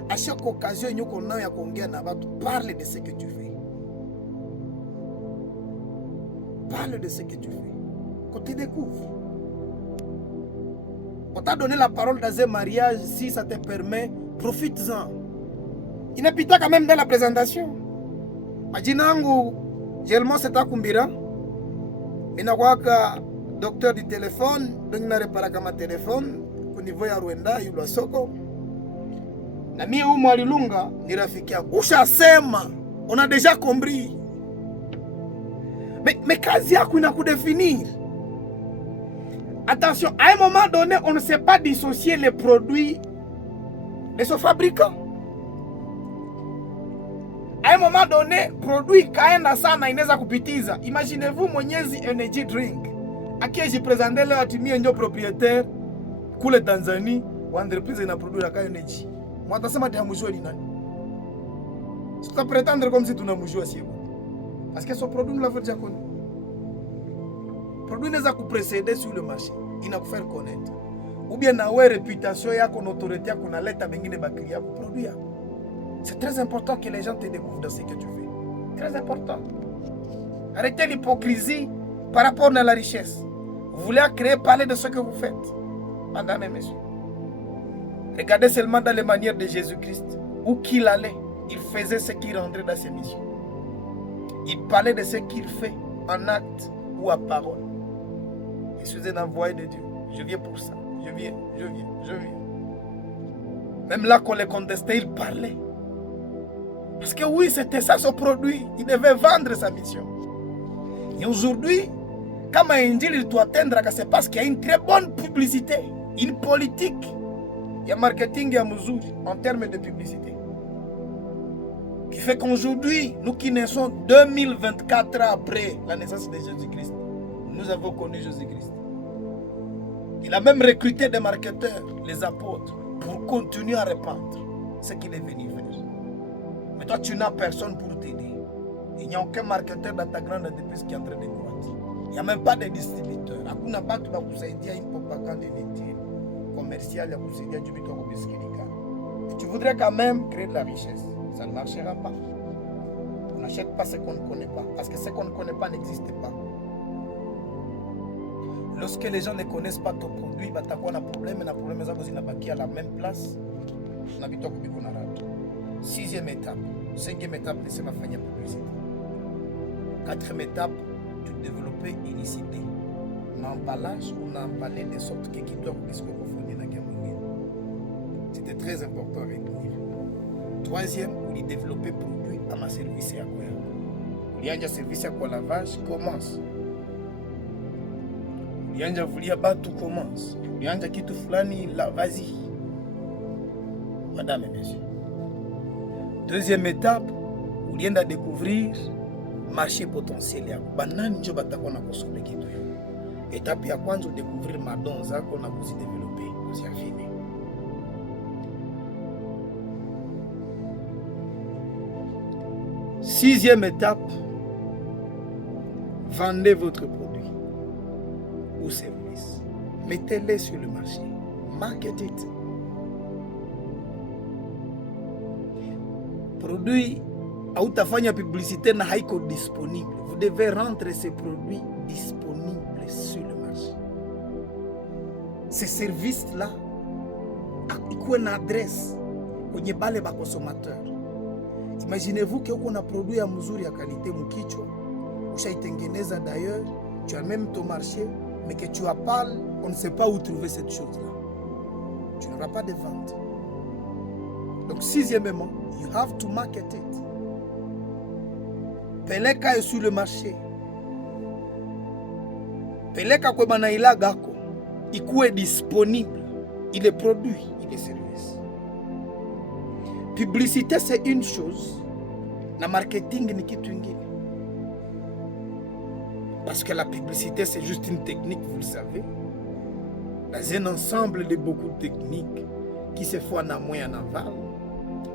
À chaque occasion nyoko nayo ya kuongea na batu, parle de ce que tu fais. Parle de ce que tu fais. Qu'on te découvre. On t'a donné la parole dans un mariage, si ça te permet, profite-en. Il n'est pas quand même dans la présentation. Majinangu, Gelmo c'est à Kumbira. Minakwaka docteur du téléphone, donc il n'a réparé ma téléphone, au niveau ya Rwanda, yulwa soko. Na mie umu alilunga, ni rafiki yangu. Ushasema, on a déjà compris. Mais kazi yako inakudéfinir. Attention, à un moment donné, on ne sait pas dissocier les produits de son fabricant. À un moment donné, produit kaenda sana inaweza kupitiza. Imaginez-vous Mwenyezi Energy Drink. Akie jipresente leo atimie ndio propriétaire kule Tanzanie, wa entreprise ina produit la Energy. Mwatasema ati hamujua ni nani? Sita prétendre comme si tunamjua sio. Parce que son produit nous l'avons déjà connu. Produit inaweza kuprécéder sur le marché, inakufaire connaître. Ou bien na wewe réputation yako na autorité yako naleta bengine bakili yako produit yako. C'est très important que les gens te découvrent dans ce que tu fais. Très important. Arrêtez l'hypocrisie par rapport à la richesse. Vous voulez créer, parler de ce que vous faites. Madame et messieurs. Regardez seulement dans les manières de Jésus-Christ. Où qu'il allait, il faisait ce qui rendrait dans ses missions. Il parlait de ce qu'il fait en acte ou à parole. Je suis un envoyé de Dieu. Je viens pour ça. Je viens. Même là qu'on les contestait, il parlait. Parce que oui, c'était ça son produit. Il devait vendre sa mission. Et aujourd'hui, quand il doit atteindre, c'est parce qu'il y a une très bonne publicité, une politique. Il y a marketing et Muzuri en termes de publicité. Qui fait qu'aujourd'hui, nous qui naissons 2024 ans après la naissance de Jésus-Christ, nous avons connu Jésus-Christ. Il a même recruté des marketeurs, les apôtres, pour continuer à répandre ce qu'il est venu faire. Mais toi, tu n'as personne pour t'aider. Il n'y a aucun marketeur dans ta grande entreprise qui est en train de croître. Il n'y a même pas de distributeur. Hakuna batu ba kusaidia une propagande commerciale ya kusaidia du bito kubisikilika. Tu voudrais quand même créer de la richesse. Ça ne marchera pas. On n'achète pas ce qu'on ne connaît pas. Parce que ce qu'on ne connaît pas n'existe pas. Lorsque les gens ne connaissent pas ton produit, bah t'as quoi un problème? Et un problème, c'est que à la même place. On habite au Kubikonarat. 6e étape. 5e étape, c'est ma famille publicité. 4e étape, tu développes une idée. L'emballage ou l'emballage de sorte que qui doit ce que vous fournissez dans le. C'était très important à retenir. 3e, vous développez produit à ma service à quoi. Il y a un service à quoi lavage commence. Il y a un voulu tout commence. Il y a un qui tout flani la vas-y. Madame et messieurs. 2e étape, vous viens de découvrir marché potentiel. Banane njo batako na kosome kitu. Étape ya kwanza découvrir madon zako na kuzi développer, c'est fini. Sixième étape, vendez votre produit ou service. Mettez-les sur le marché. Market it. Produit hautafanya publicité na haiko disponible. Vous devez rendre ces produits disponibles sur le marché. Ces services-là, il y a une adresse kwenye bale ba consommateur. Imaginez-vous que vous avez un produit à mesure de qualité mukichwa, ushaitengeneza d'ailleurs, tu as même ton marché, mais que tu as pas, on ne sait pas où trouver cette chose-là. Tu n'auras pas de vente. Donc sixièmement, you have to market it. Peleka est sur le marché. Peleka kwa banaila gako, ikuwe disponible. Il est produit, il est service. Publicité c'est une chose, na marketing ni kitu ingine. Parce que la publicité c'est juste une technique, vous le savez. Dans un ensemble de beaucoup de techniques qui se font en amont et en aval.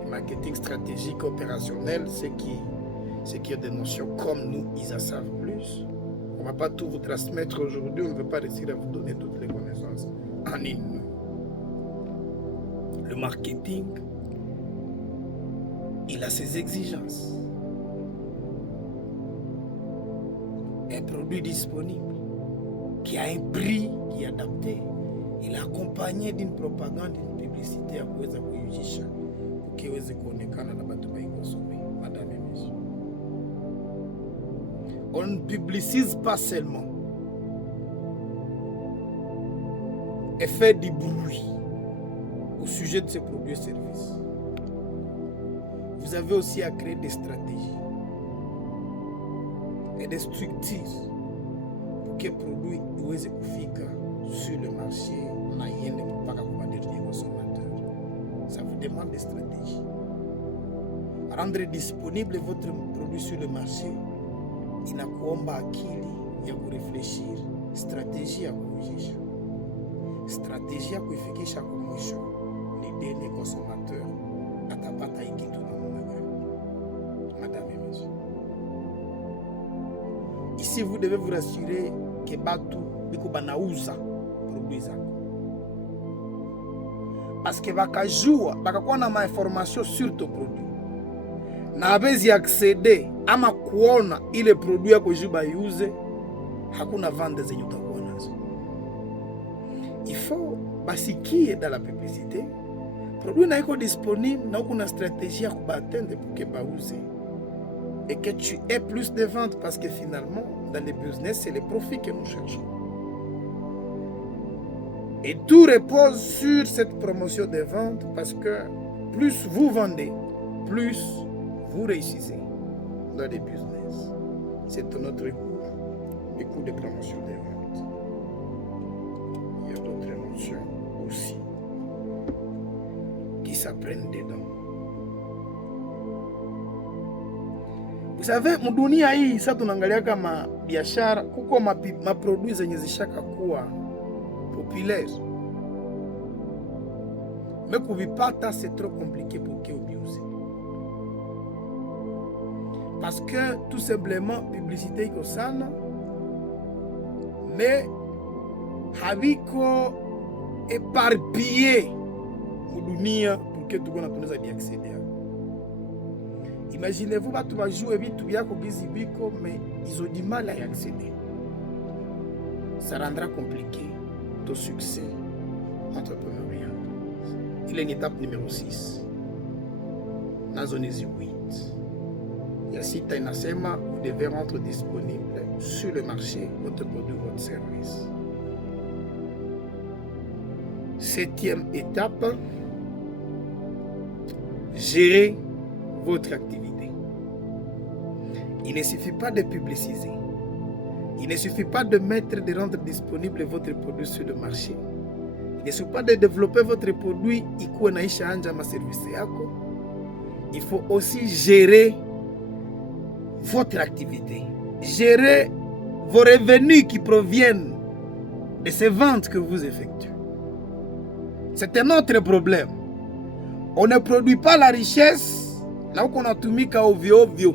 Le marketing stratégique opérationnel, c'est qui a des notions comme nous, ils en savent plus. On ne va pas tout vous transmettre aujourd'hui, on ne veut pas réussir à vous donner toutes les connaissances en une. Le marketing, il a ses exigences. Un produit disponible, qui a un prix qui est adapté, il est accompagné d'une propagande, d'une publicité à kuweza kuyujisha, ukiweze kuonekana na batu baikosome. Madame et messieurs, on ne publicise pas seulement et fait du bruit au sujet de ces produits et services. Vous avez aussi à créer des stratégies et des structures pour que les produits puissent kufika sur le marché na yende mpaka kwa dernier consommateur. Ça vous demande des stratégies. Rendre disponible votre produit sur le marché inakuomba akili ya kurefleshir, stratégie ya kuujisha, stratégie ya kuifikisha kwa mwisho ni dernier consommateur atapata ikitu namna gani. Madame et messieurs, ici vous devez vous rassurer que batu biko banauza produits zako. Parce que bakajua bakakuwa na ma information sur ton produit. na abezi accede ama kuona ile produit yako juba yuze, hakuna vente zenye utakuwa nazo. Il faut basikie dans la publicité produit na iko disponible na kuna stratégie ya kubatendre pour que bauze et que tu aies plus de ventes, parce que finalement dans le business c'est le profit que nous cherchons. Et tout repose sur cette promotion de vente, parce que plus vous vendez, plus vous réussissez dans les business. C'est notre cours, le cours de promotion des ventes. Il y a d'autres notions aussi qui s'apprennent dedans. Vous savez, mudunia hii sasa tunaangalia kama biashara, kuko maproduits zenye zishaka kuwa populaire, mais kuvipata c'est trop compliqué pour que ubiuze, parce que tout simplement publicité iko sana, mais haviko éparpillé mudunia pour que tukona tunaweza biaccéder. Imaginez-vous batu bajue vitu byako gizi biko, mais ils ont du mal à y accéder. Ça rendra compliqué ton succès entrepreneurial. Il est une étape numéro 6. Na zone 8. Ya sita inasema vous devez rendre disponible sur le marché votre produit, votre service. 7e étape, gérer votre activité. Il ne suffit pas de publiciser. Il ne suffit pas de rendre disponible votre produit sur le marché. Il ne suffit pas de développer votre produit ikuwe naisha anja ma service yako. Il faut aussi gérer votre activité. Gérer vos revenus qui proviennent de ces ventes que vous effectuez. C'est un autre problème. On ne produit pas la richesse na uko natumika ovyo ovyo.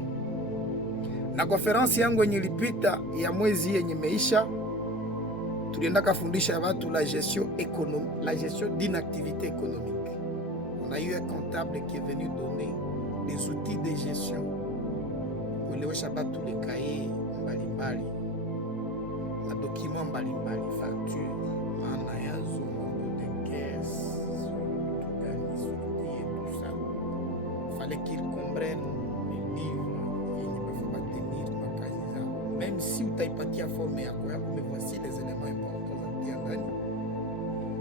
Na konferensi yangu yenye ilipita ya mwezi yenye meisha, tulienda kafundisha watu la gestion économique, la gestion d'une activité économique. On a eu un comptable qui est venu donner des outils de gestion. Kuelewesha watu les cahiers mbalimbali, na documents mbalimbali, facture, maana yazo, nombre de caisse, et tout ça. Fallait qu'ils comprennent les livres. Même si vous n'avez pas formé à quoi, mais voici les éléments importants.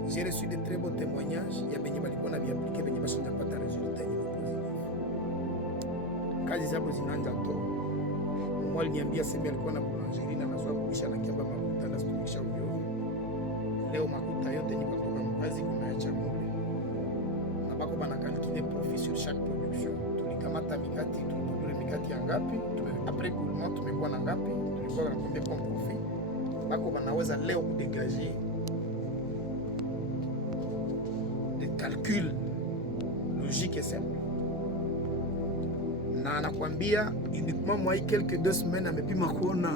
J'ai reçu de très beaux témoignages. Il y a des gens qui ont appliqué, mais ils n'ont pas de résultats. Kazi zabo zinaanza to. Mwa aliniambia sema alikuwa na boulangerie na nazoa kubisha na kiamba makuta na stumikisha ovyo. Leo makuta yote ni kutoka mkazi kumeacha ng'ombe. Na bako bana calculer profit sur chaque production. Tulikamata mikati, tulitokule mikati ya ngapi? Après coulement tumekuwa na ngapi? Tulikuwa na combien comme profit? Bako banaweza leo kudegager des calculs logiques et simples. Na anakuambia uniquement moi quelques 2 semaines amepima kuona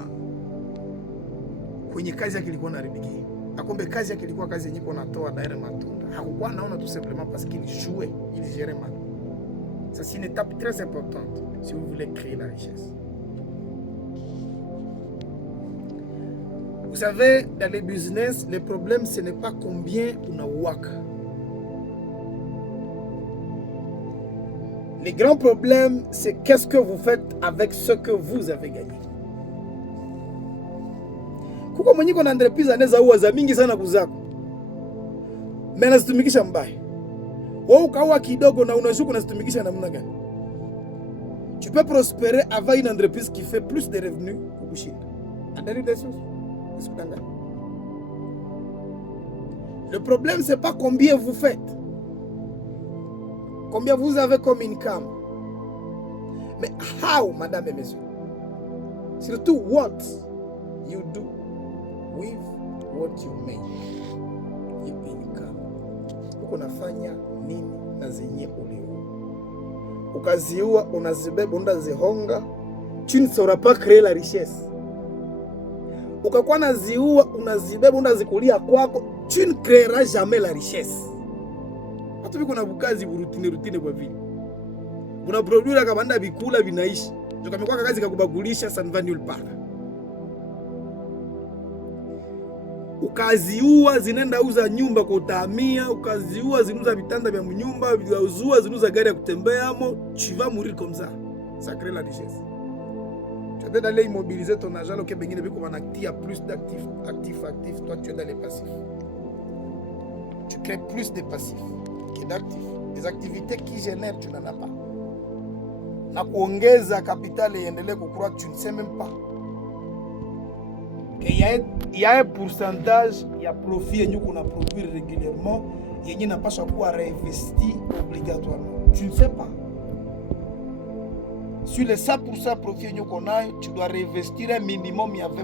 kwenye kazi yake ilikuwa naribiki. Akombe kazi yake ilikuwa kazi yenyewe natoa daire matunda. Hakukuwa naona tout simplement parce qu'il jouait, il gérait mal. Ça c'est une étape très importante si vous voulez créer la richesse. Vous savez, dans les business, le problème ce n'est pas combien on a waka. Le grand problème, c'est qu'est-ce que vous faites avec ce que vous avez gagné. Kuko mwenye kuna entreprise anaweza uwa za mingi sana kuzako, mimi nazitumikisha mbaya. Wewe ukaua kidogo na unashuku unazitumikisha namna gani? Tu peux prospérer avec une entreprise qui fait plus de revenus kukushinda. Andali des choses. Le problème c'est pas combien vous faites. Combien vous avez comme income. Mais how, madame et messieurs? Surtout what you do with what you make. Your income. Uko nafanya nini na zenye ulio. Ukaziua, unazibeba, unazihonga. Tu ne sauras pas créer la richesse. Ukakuwa naziua, unazibeba, unazikulia kwako. Tu ne créeras jamais la richesse. Hatu biko na bukazi rutine kwa vile. una produire kabanda bikula binaishi. Ndio kamekuwa kazi kakubagulisha, ça ne va nulle part. Ukaziua zinaenda uza nyumba kwa utahamia, ukaziua zinuza vitanda vya mnyumba, ukaziua zinuza gari ya kutembea amo, tu vas mourir comme ça. Ça crée la richesse. Tu es d'aller immobiliser ton argent, ok, bengine biko banaktia plus d'actifs, actifs, toi tu es dans les passifs. Tu crées plus de passifs que d'actifs. Des activités qui génèrent, tu n'en as pas. Na kuongeza capital iendelee kukua, tu ne sais même pas. Il y a un pourcentage, il y a profit yenye qu'on a produit régulièrement, yenye n'a pas chaque fois réinvesti obligatoirement. Tu ne sais pas. Sur les 100% profit qu'on a, tu dois réinvestir un minimum, il y a 20%.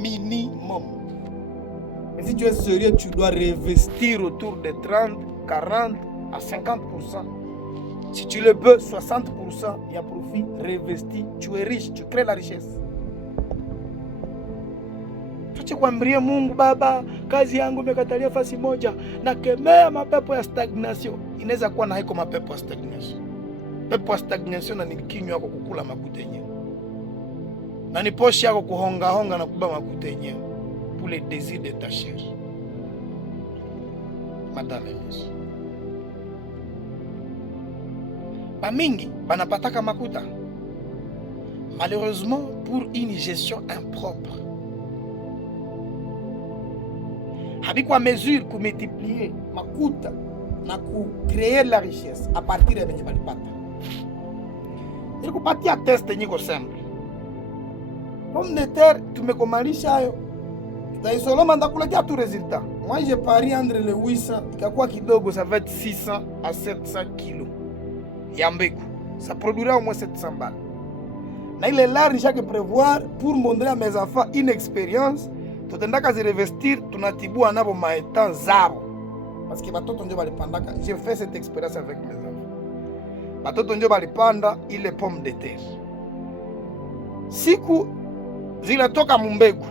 Minimum. Mais si tu es sérieux, tu dois réinvestir autour de 30, 40 à 50%. Si tu le peux, 60%, il y a profit, réinvesti, tu es riche, tu crées la richesse. Tuchikwambie Mungu, Baba, kazi yangu imekatalia fasi moja, na kemea mapepo ya stagnation. Inaweza kuwa na haiko mapepo ya stagnation. Pepo ya stagnation na ni kinywa yako kukula makuta yenyewe. Na ni poshi yako kuhonga honga na kuba makuta yenyewe. Pour les désirs de ta chair. Madame et monsieur. Bamingi banapataka makuta. Malheureusement, pour une gestion impropre. Habikwa mesure ku multiplier makuta na ku créer la richesse à partir de benye balipata. Ilikupatia test nyiko simple. Pomme de terre tumekomalisha hayo. Tutaisoloma ndakuletea tu résultat. Moi j'ai pari entre le 800 ikakuwa kidogo, ça va être 600 à 700 kilos. Ya mbegu. Ça produira au moins 700 balles. Na ile là chaque prévoir pour montrer à mes enfants une expérience. Tutendaka zirevestir, tunatibua nabo maeta zabo. Parce que batoto ndio balipandaka. J'ai fait cette expérience avec mes enfants. Batoto ndio balipanda ile pomme de terre. Siku zinatoka mumbegu.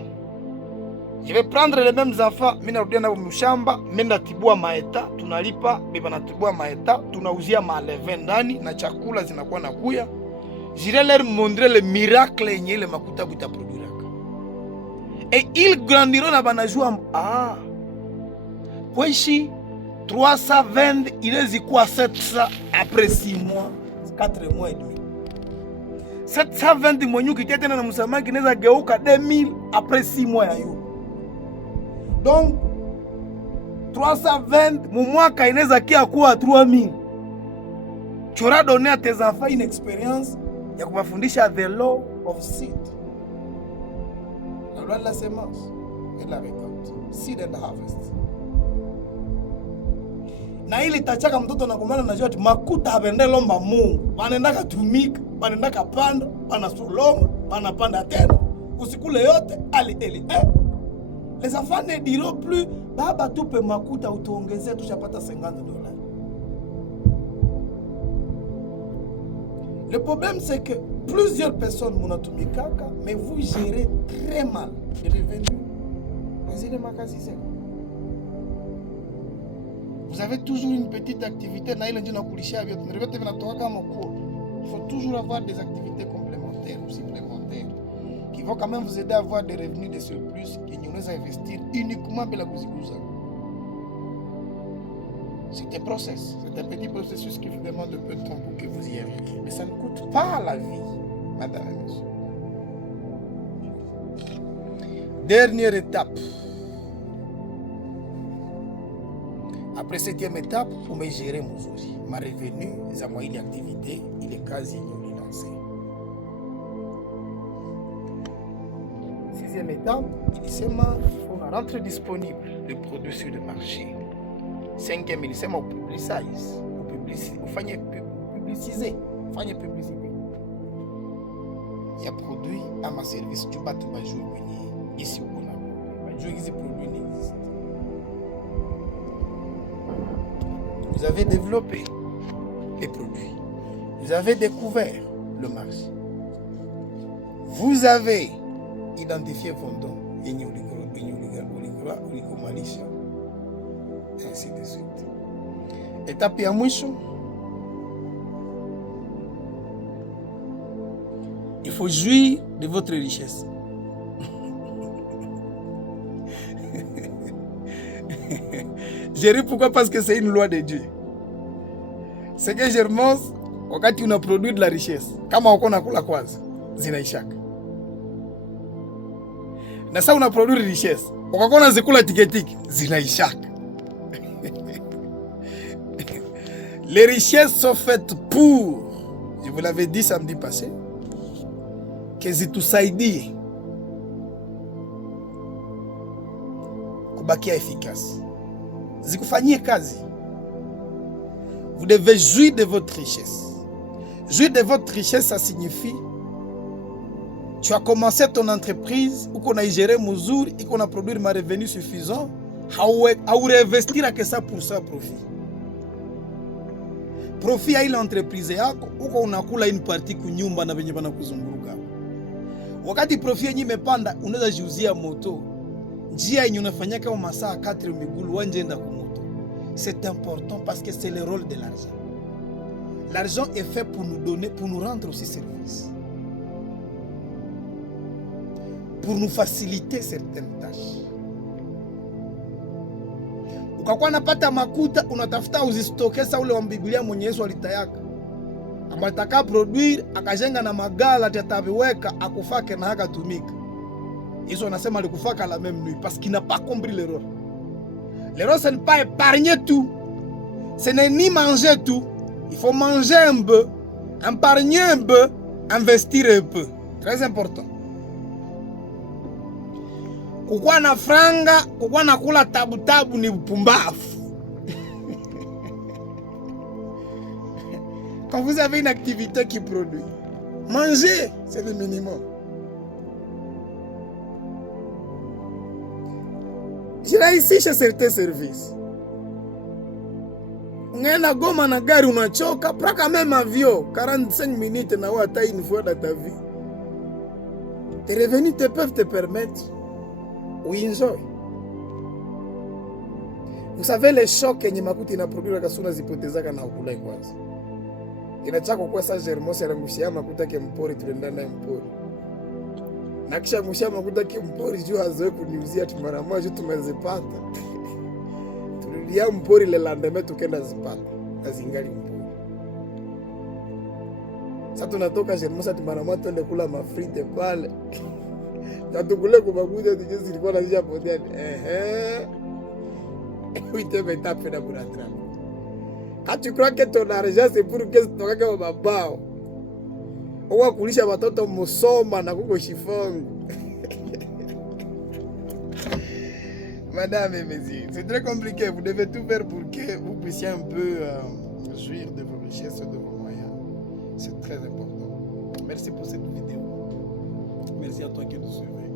Je vais prendre les mêmes enfants, mimi narudia nabo mshamba, mimi natibua maeta, tunalipa, bibi natibua maeta, tunauzia maleve ndani na chakula zinakuwa nakuya. J'irai leur montrer le miracle yenye ile makuta buta produire. Et ils grandiront na banajua kwa ici 320 inaweza kuwa 700 après 6 mois, 4 mois et demi. 720 mwenyu kitia tena na msamaki inaweza geuka 2000 après 6 mois ya yo. Donc 320 mwaka inaweza kia kuwa 3000. Tu auras donné à tes enfants une expérience ya kuwafundisha the law of seed. La loi de la semence et de la récolte. Seed and harvest. Na ili tachaka mtoto na kumana na joti makuta abende lomba Mungu. Banendaka tumika, banendaka panda, banasoloma, banapanda tena. Usikule yote ali eli. Les enfants ne diront plus baba tupe makuta utuongezee tushapata $50. Le problème c'est que plusieurs personnes munatumikaka, mais vous gérez très mal les revenus. Vous avez toujours une petite activité. Il faut toujours avoir des activités complémentaires ou supplémentaires qui vont quand même vous aider à avoir des revenus de surplus qui nous investir uniquement dans la Gouzigouza. C'est un process, c'est un petit processus qui vous demande un peu de temps pour que vous y arriviez. Mais ça ne coûte pas la vie, madame et monsieur. Dernière étape. Après 7e étape, vous me gérez mon souci. Ma revenu, les moyens d'activité, il est quasi lancé. 6e étape, il dit il faut rendre disponible les produits sur le marché. 5e, il dit au publiciser. Fanya publicité. Il y a produit à ma service, tu vas jouer ici au Congo. Je dis que ces produits n'existent. Vous avez développé les produits. Vous avez découvert le marché. Vous avez identifié vos dons. Et ainsi de suite. Étape ya mwisho. faut jouir de votre richesse. Je ris pourquoi? Parce que c'est une loi de Dieu. C'est que Germos, wakati una produit de la richesse, kama uko nakula kwanza, zinaishaka. Na sasa una produit richesse, ukakona zikula tiketiki, zinaishaka. Les richesses sont faites pour, je vous l'avais dit samedi passé, que zitusaidie kubakia efficace, zikufanyie kazi. Vous devez jouir de votre richesse. Jouir de votre richesse, ça signifie tu as commencé ton entreprise, ou qu'on a géré muzuri, et qu'on a produit un revenu suffisant, à réinvestir que ça pour ça profit. Profit ya ile entreprise yako, uko unakula une partie kunyumba na venye bana kuzunguruka. Wakati profit yenye imepanda, unaweza jiuzia moto. Njia yenye unafanya kama masaa 4 migulu wanjenda ku moto. C'est important parce que c'est le rôle de l'argent. L'argent est fait pour nous donner, pour nous rendre aussi service. Pour nous faciliter certaines tâches. Ukakuwa napata makuta, unatafuta uzistoke sa ule wa Biblia mwenye Yesu alitayaka. Amataka produire, akajenga na magala tataviweka, akufake na haka tumika. Yesu anasema alikufaka la même nuit parce qu'il n'a pas compris l'erreur. L'erreur, ce n'est pas épargner tout. Ce n'est ni manger tout. Il faut manger un peu, épargner un peu, investir un peu. Très important. Kukuwa na franga, kukuwa na kula tabu ni upumbafu. Quand vous avez une activité qui produit, manger, c'est le minimum. Jirahisisha certains services. Unaenda Goma na gari unachoka, praka même avion, 45 minutes na wewe hata une fois dans ta vie. Tes revenus te peuvent te permettre oui enjoy. Vous savez les chocs yenye makuti inaproduire kasuna zipotezaka na ukula kwanza. Inachako kwa sa Germos ya mushia makuta ke mpori tuenda naye mpori. Na kisha mushia makuta ke mpori juu hazoe kuniuzia tumara moja tumezipata. Tulilia mpori le lendemain tukenda zipata. Kazingali mpori. Sasa tunatoka Germos tumara moja tuende kula mafrite pale. Tatukule kumakuta tujue zilikuwa nazisha potea. Oui, tu me tapes dans mon attrape. Quand tu crois que ton argent c'est pour que tu toke kwa mabao. Owa kulisha watoto musoma na kuko chifongo. Madame et messieurs, c'est très compliqué. Vous devez tout faire pour que vous puissiez un peu jouir de vos richesses et de vos moyens. C'est très important. Merci pour cette vidéo. Merci à toi qui nous suivez.